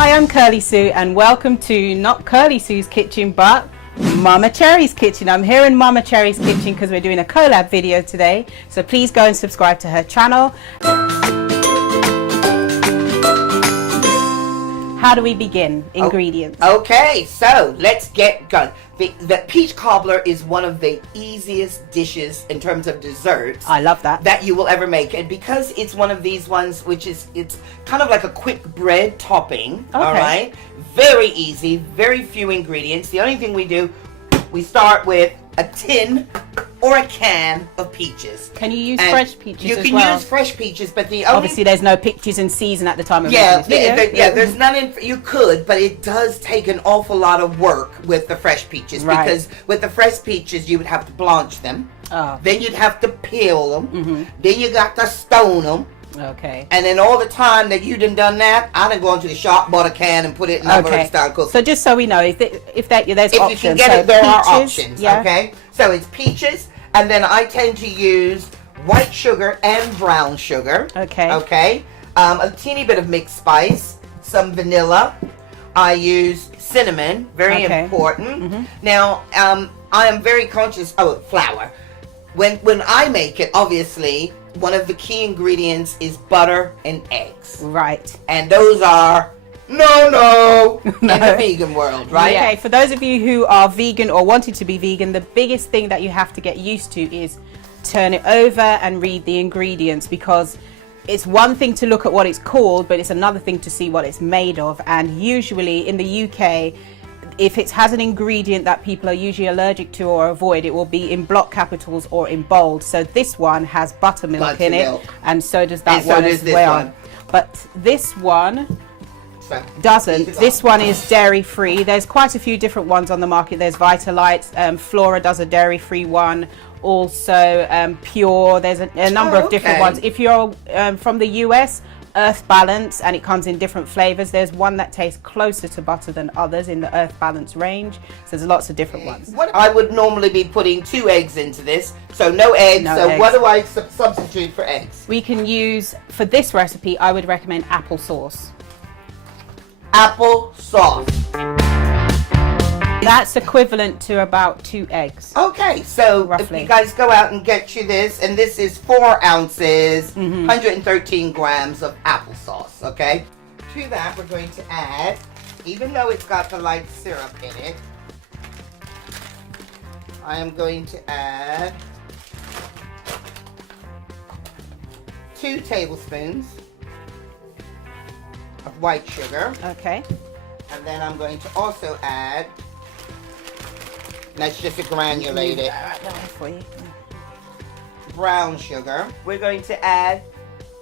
Hi, I'm Kirly-Sue and welcome to not Kirly-Sue's kitchen but Mama Cherry's kitchen. I'm here in Mama Cherry's kitchen because we're doing a collab video today, so please go and subscribe to her channel. How do we begin? Ingredients. Okay, so let's get going. The peach cobbler is one of the easiest dishes in terms of desserts. I love that. That you will ever make. And because it's one of these ones which is, it's kind of like a quick bread topping. Okay. All right. Very easy, very few ingredients. The only thing we do, we start with a tin or a can of peaches. Can you use fresh peaches as well? You can use fresh peaches, but the only... Obviously there's no peaches in season at the time of making this video. There's none in... You could, but it does take an awful lot of work with the fresh peaches. Right. Because with the fresh peaches, you would have to blanch them. Oh. Then you'd have to peel them. Mm-hmm. Then you got to stone them. Okay. And then all the time that you done that, I done gone to the shop, bought a can, and put it in the oven and start cooking. So just so we know, there's options. If you can get it, there are options. Yeah. Okay. So it's peaches, and then I tend to use white sugar and brown sugar. Okay. Okay. A teeny bit of mixed spice, some vanilla. I use cinnamon, very important. Mm-hmm. Now, I am very conscious. Oh, flour. When I make it, obviously, one of the key ingredients is butter and eggs. Right. And those are no in the vegan world, right? Okay, for those of you who are vegan or wanting to be vegan, the biggest thing that you have to get used to is turn it over and read the ingredients, because it's one thing to look at what it's called, but it's another thing to see what it's made of. And usually in the UK, if it has an ingredient that people are usually allergic to or avoid, it will be in block capitals or in bold. So this one has buttermilk in it, and so does that one as well. But this one doesn't. This one is dairy free. There's quite a few different ones on the market. There's Vitalite, Flora does a dairy free one, also Pure. There's a number of different ones. If you're from the US, Earth Balance, and it comes in different flavors. There's one that tastes closer to butter than others in the Earth Balance range. So there's lots of different ones. I would normally be putting 2 eggs into this, so no eggs. What do I substitute for eggs? We can use, for this recipe, I would recommend applesauce. Applesauce. That's equivalent to about 2 eggs. Okay, so roughly. If you guys go out and get you this, and this is 4 ounces, 113 grams of applesauce, okay? To that, we're going to add, even though it's got the light syrup in it, I am going to add 2 tablespoons of white sugar. Okay. And then I'm going to also add, that's just a granulated brown sugar. We're going to add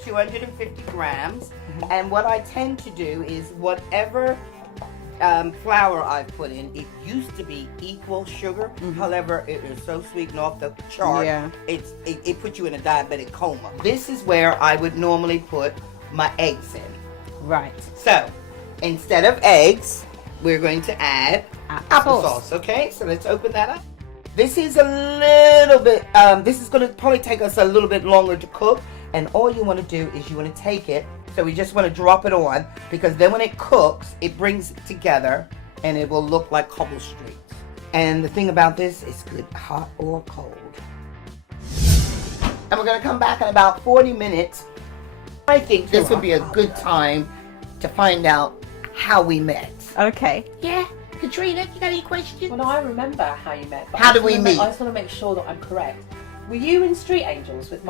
250 grams. And what I tend to do is whatever flour I've put in, it used to be equal sugar. However, it is so sweetened off the chart, it puts you in a diabetic coma. This is where I would normally put my eggs in. Right. So, instead of eggs, we're going to add applesauce. Okay, so let's open that up. This is a little bit, this is going to probably take us a little bit longer to cook. And all you want to do is you want to take it, so we just want to drop it on, because then when it cooks, it brings it together and it will look like cobble streets. And the thing about this is good hot or cold. And we're going to come back in about 40 minutes. I think this would be a good time to find out how we met. Okay. Yeah. Katrina, you got any questions? Well, no, I remember how you met. But how did we meet? I just want to make sure that I'm correct. Were you in Street Angels with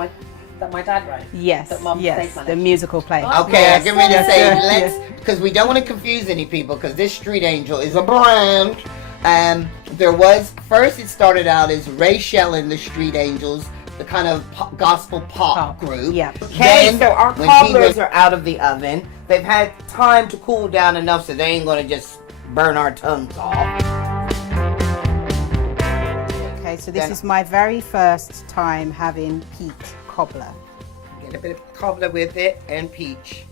that my dad wrote? Yes. That Mum the musical play. Okay, yes. I get ready to say because we don't want to confuse any people, because this Street Angel is a brand. There was, first it started out as Ray Shell and the Street Angels, the kind of gospel pop group. Yeah. Okay, so our cobblers are out of the oven. They've had time to cool down enough so they ain't going to just burn our tongues off. Okay, so this is my very first time having peach cobbler. Get a bit of cobbler with it and peach.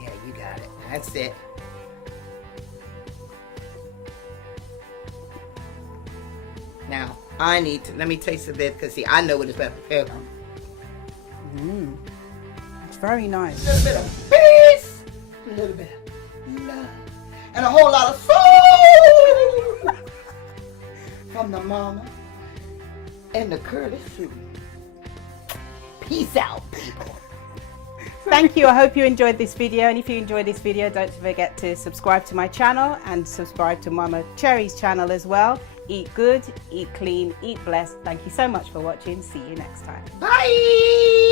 Yeah, you got it. That's it. Now, let me taste a bit, because see, I know what it's better prepared from. It's very nice. A little bit of peace. a little bit of love, and a whole lot of soul from the mama and the Kirly-Sue. Peace out, people. Thank you. I hope you enjoyed this video, and if you enjoyed this video, don't forget to subscribe to my channel and subscribe to Mama Cherry's channel as well. Eat good, eat clean, eat blessed. Thank you so much for watching. See you next time. Bye.